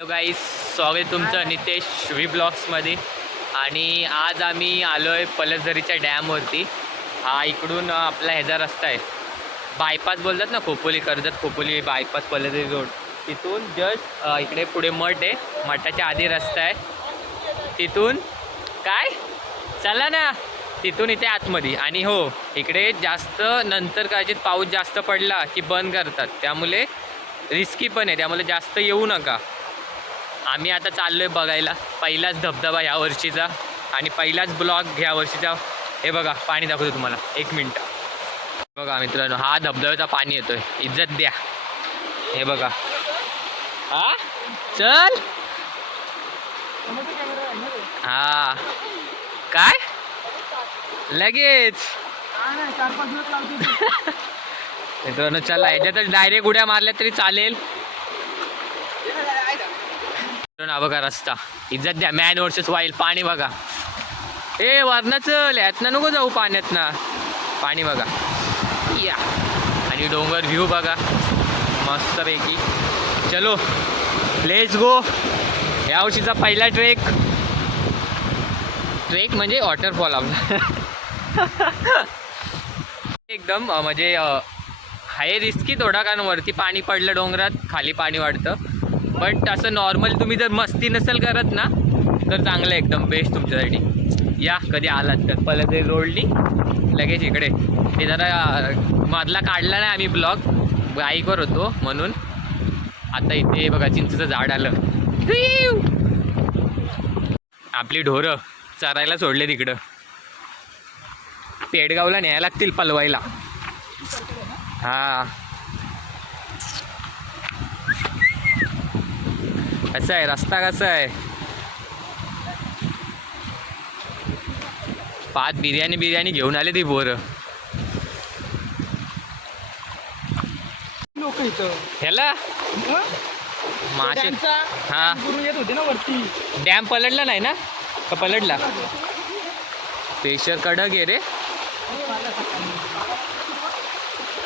Hello गाईस, स्वागत आहे तुमचं नितेश व्ही ब्लॉग्समध्ये. आणि आज आम्ही आलो आहे पलसझरीच्या डॅमवरती. हा इकडून आपला ह्याचा रस्ता आहे, बायपास बोलतात ना, खोपोली कर्जत खोपोली बायपास पलसझरी रोड. तिथून जस्ट इकडे पुढे मठ आहे, मठाच्या आधी रस्ता आहे. तिथून काय चला ना, तिथून इथे आतमध्ये. आणि हो, इकडे जास्त नंतर कदाचित पाऊस जास्त पडला की बंद करतात, त्यामुळे रिस्की पण आहे, त्यामुळे जास्त येऊ नका. आम्ही आता चाललो आहे बघायला पहिलाच धबधबा ह्या वर्षीचा आणि पहिलाच ब्लॉग ह्या वर्षीचा. हे बघा, पाणी दाखवतो तुम्हाला, 1 मिनटं. बघा मित्रांनो, हा धबधब्याचा पाणी येतोय, इज्जत द्या. हे बघा, हा चल, हा काय लगेच मित्रांनो चला, ह्याच्यातच डायरेक्ट उड्या मारल्या तरी चालेल. हा बघा रस्ता, इज्जत द्या. Man versus wild. पाणी बघा, ए वरनं चल, यातनं नको जाऊ पाण्यात ना. पाणी बघा या, आणि डोंगर व्ह्यू बघा मस्तपैकी. चलो लेट्स गो. या वर्षीचा पहिला ट्रेक म्हणजे वॉटरफॉल आपला. एकदम म्हणजे आहे रिस्की थोडा, कारण वरती पाणी पडलं डोंगरात, खाली पाणी वाढतं. बट असं नॉर्मल तुम्ही जर मस्ती नसेल करत ना, तर चांगलं एकदम बेस्ट तुमच्यासाठी. या कधी आलात तर पलसझरी रोडली लगेच इकडे. ते जरा मधला काढला नाही आम्ही ब्लॉग, बाईकवर होतो म्हणून. आता इथे बघा चिंचेचं झाड आलं. आपली ढोरं चरायला सोडले तिकडं, पेडगावला न्यायला लागतील पलवायला. हा कसा आहे रस्ता, कसा आहे? पाच बिर्याणी घेऊन आले ती बोरं लोक इथं ह्याला मासे. हा येत होते ना वरती. डॅम पलटला नाही ना, का पलटला? प्रेशर कडक आहे रे.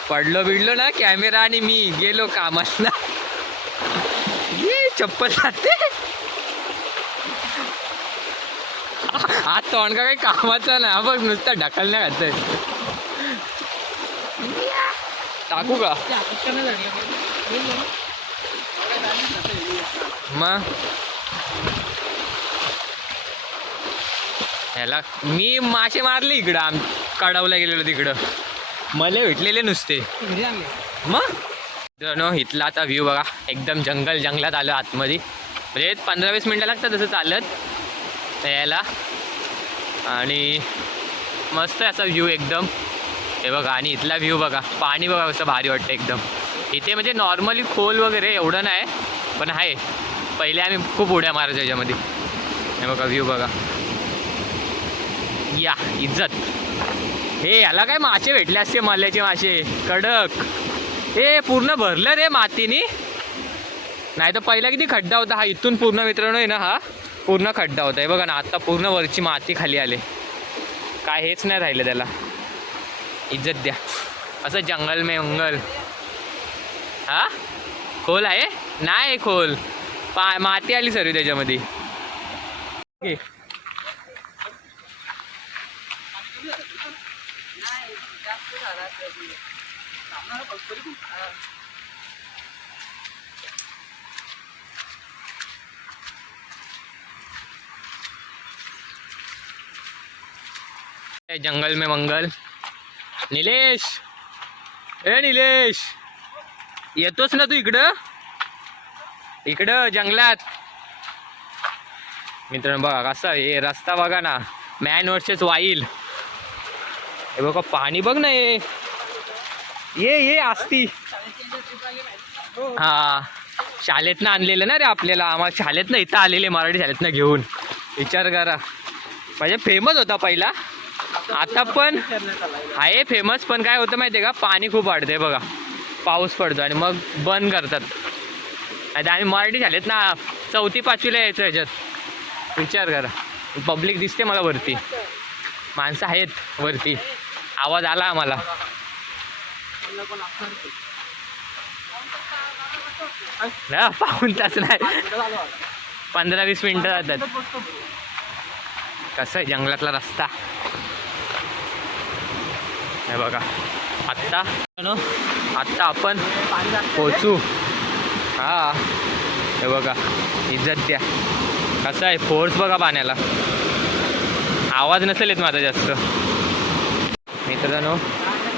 पडलो ना कॅमेरा आणि मी गेलो कामाला. ये चप्पल जाते, हात तोंड का काही कामाचा ना. बघ नुसता ढकलण्या घालतोय. टाकू का मग? ह्याला मी मासे मारले इकडं, कडावला गेलेलो तिकडं, मला भेटलेले नुसते. मग मित्रांनो इथला आता व्ह्यू बघा, एकदम जंगलात आलं आतमध्ये. म्हणजे 15-20 मिनटं लागतात तसं चालत यायला. आणि मस्त असा व्ह्यू एकदम. हे बघा, आणि इथला व्ह्यू बघा, पाणी बघा कसं भारी वाटतं एकदम. इथे म्हणजे नॉर्मली खोल वगैरे एवढं नाही, पण आहे. पहिले आम्ही खूप उड्या मारायचो याच्यामध्ये. हे बघा व्ह्यू बघा, या इज्जत. हे याला काय मासे भेटले असते, मल्याचे मासे कडक. हे पूर्ण भरलं रे मातीनी, नाही तर पहिला किती खड्डा होता. हा इथून पूर्ण मित्रांनो आहे ना, हा पूर्ण खड्डा होता. हे बघा ना, आता पूर्ण वरची माती खाली आले, काय हेच नाही राहिलं त्याला. इज्जत द्या. असं जंगल में मंगल. हा खोल आहे नाही, खोल माती आली सर्व त्याच्यामध्ये. जंगल में मंगल. निलेश, ए निलेश, येतोस ना तू इकडं जंगलात? मित्रांनो बघा कसा हे रस्ता बघा ना, मॅन वर्सेस वाईल्ड. हे बघा पाणी बघ ना, ये असती. हा शाळेतनं आणलेलं ना रे आपल्याला, आम्हाला शाळेतनं इथं आलेले, मराठी शाळेतनं घेऊन. विचार करा, म्हणजे फेमस होता पहिला, आता पण आहे फेमस. पण काय होतं माहिती आहे का, पाणी खूप वाढतंय बघा, पाऊस पडतो आणि मग बंद करतात. आता आम्ही मराठी शाळेत ना 4वी-5वीला यायचं ह्याच्यात. विचार करा, पब्लिक दिसते मला वरती, माणसं आहेत वरती, आवाज आला आम्हाला. ना पाऊण तास नाही, 15-20 मिनिटं जातात. कसं आहे जंगलातला रस्ता. हे बघा आत्ता आपण पोचू. हा हे बघा, इज्जत द्या. कसं आहे फोर्स बघा पाण्याला. आवाज नसेल येत माझा जास्त मित्रांनो.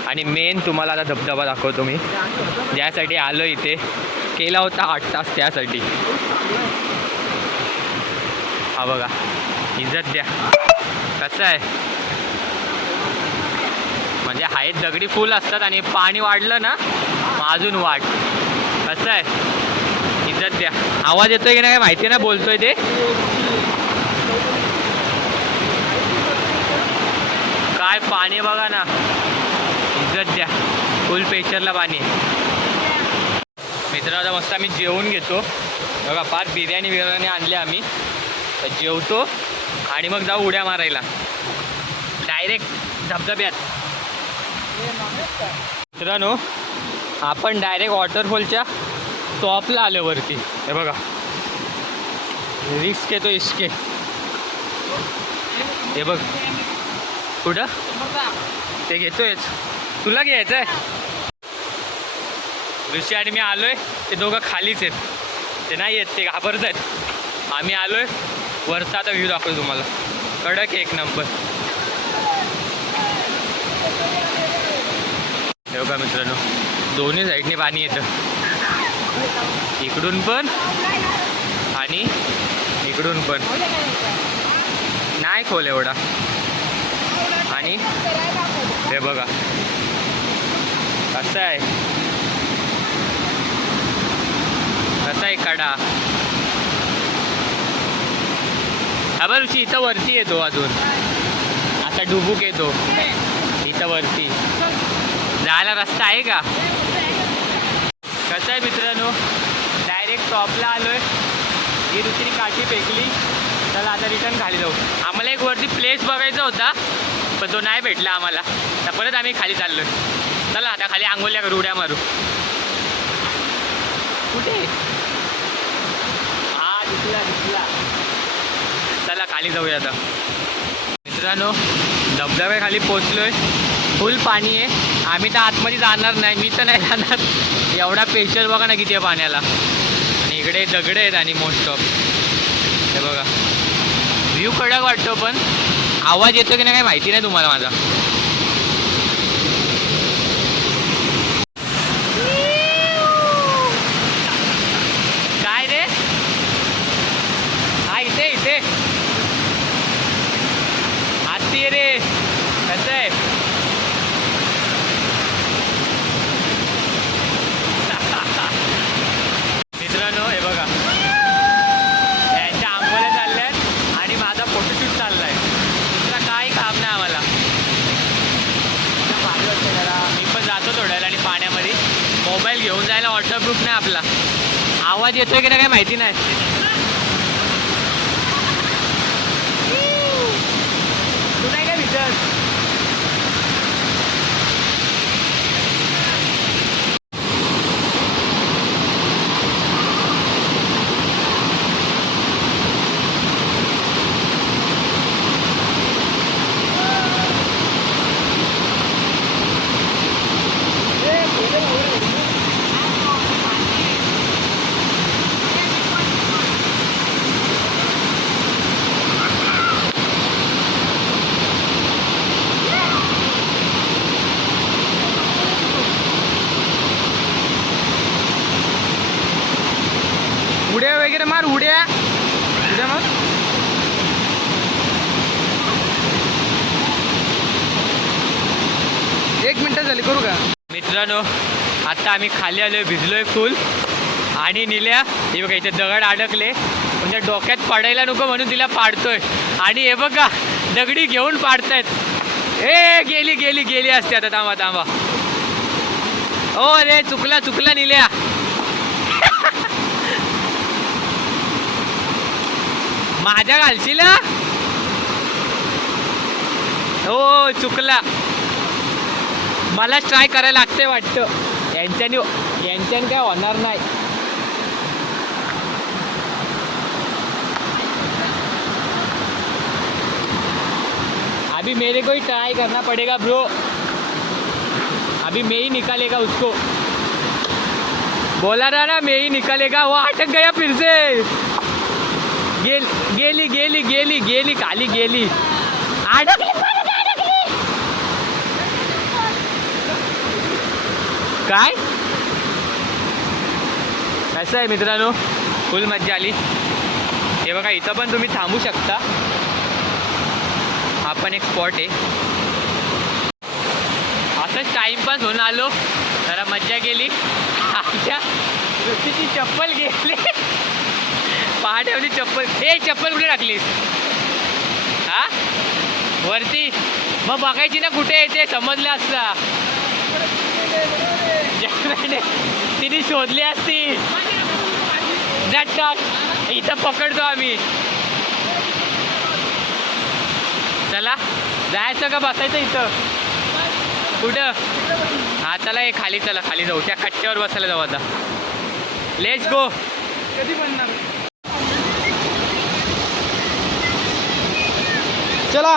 आणि मेन तुम्हाला आता धबधबा दाखवतो मी, ज्यासाठी आलो इथे. केला होता 8 तास त्यासाठी. हा बघा, इज्जत द्या. कसं आहे म्हणजे हाईट दगडी फुल असतात आणि पाणी वाढलं ना अजून वाढ. कसं आहे, इज्जत द्या. आवाज येतोय की नाही माहिती ना, बोलतोय ते. काय पाणी बघा ना, इज्जत द्या. फुल प्रेशरला पाणी. मित्रांनो मस्त आम्ही जेवून घेतो बघा. फार बिर्याणी आणली आम्ही. तर जेवतो आणि मग जाऊ उड्या मारायला डायरेक्ट धबधब्यात. मित्रांनो आपण डायरेक्ट वॉटरफॉलच्या टॉपला आलो वरती. हे बघा, रिस्क येतो इश्के. हे बघ कुठं ते घेतोयच, तुला घ्यायचं आहे. ऋषी आणि मी आलोय, ते दोघं खालीच आहेत. ते नाही आहेत, ते घाबरत आहेत. आम्ही आलोय वरचा. आता व्ह्यू दाखवतो तुम्हाला. कडक एक नंबर. हे बघा मित्रांनो, दोन्ही साईडने पाणी येतं. इकडून पण आणि इकडून पण. नाही खोल एवढा. आणि हे बघा कसं आहे, कसा आहे कडा. हा बरं ऋषी, इथं वरती येतो अजून. आता डुबुक येतो इथं वरती. जायला रस्ता आहे का. कसं आहे मित्रांनो, डायरेक्ट टॉपला आलोय. ही ऋषीने काठी फेकली. चला आता रिटर्न खाली जाऊ. आम्हाला एक वरती प्लेस बघायचा होता पण तो नाही भेटला आम्हाला. तर परत आम्ही खाली चाललोय. चला आता खाली आंघोळ्या करू, उड्या मारू. कुठे हा दिसला. चला खाली जाऊया आता. मित्रांनो धबधब्याखाली पोचलोय. फुल पाणी आहे. आम्ही तर आतमध्ये जाणार नाही, मी तर नाही जाणार. एवढा प्रेशर बघा ना किती आहे पाण्याला. आणि इकडे दगड आहेत आणि मोस्ट ऑफ. हे बघा व्ह्यू कडक वाटतो पण आवाज येतो की नाही काही माहिती नाही तुम्हाला माझा. काय रे, हा इथे इथे आत्ती रे. कसं आहे मित्रांनो, हे बघा यांच्या आंघोळ्या चालल्यात आणि माझा फोटोशूट चाललाय. दुसरा काही काम नाही आम्हाला. मी पण जातो थोड्या वेळा आणि पाण्यामध्ये. मोबाईल घेऊन जायला वॉटरप्रूफ नाही आपला. आवाज येतोय की नाही काही माहिती नाही. तू नाही काय विचार. उड्या वगैरे मार, उड्या मार. एक मिनिट झाली, करू का मित्रांनो. आता आम्ही खाली आलोय, भिजलोय फुल. आणि निल्या हे बघा इथे दगड अडकले, म्हणजे डोक्यात पडायला नको म्हणून तिला पाडतोय. आणि हे बघा दगडी घेऊन पाडतायत. ए गेली गेली गेली असते. आता थांबा थांबा. ओ रे चुकला निल्या. माझ्या घालशील. हो चुकला. मला ट्राय करायला लागते वाटतं. यांच्याने काय होणार नाही. अभी मेरे को ही ट्राई करना पड़ेगा ब्रो, अभी मैं ही निकालेगा उसको, बोला रहा ना मैं ही निकालेगा। वो अटक गया फिर से, गेली गेली गेली गेली खाली गेली, अडकली काय। कसं आहे मित्रांनो, फुल मज्जा आली। हे बघा इथं पण तुम्ही थांबू शकता, हा पण एक स्पॉट आहे। असंच टाइमपास होऊन आलो, जरा मज्जा केली। आमच्या ऋषीची चप्पल घेतली, पहाटेवली चप्पल, हे चप्पल कुठे टाकलीस हा वरती, मग बघायची ना कुठे येते, समजलं असता तिने शोधली असती। झटक इथं पकडतो आम्ही, चला जायचं का बसायचं इथं कुठं, हा चला हे खाली, चला खाली जाऊ, त्या कट्ट्यावर बसायला जाऊ आता, लेट्स गो। कधी बनणार, चला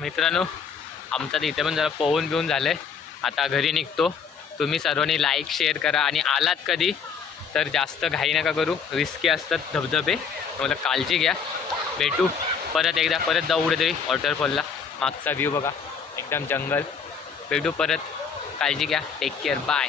मित्रांनो, आमचं तर इथे पण जरा पोहून पिऊन झालं आहे, आता घरी निघतो। तुम्ही सर्वांनी लाईक शेअर करा, आणि आलात कधी तर जास्त घाई नका करू, रिस्की असतात धबधबे, मला काळजी घ्या। भेटू परत एकदा, परत जाऊ कुठेतरी वॉटरफॉलला, मागचा व्ह्यू बघा एकदम जंगल। भेटू परत, काळजी घ्या, टेक केअर, बाय।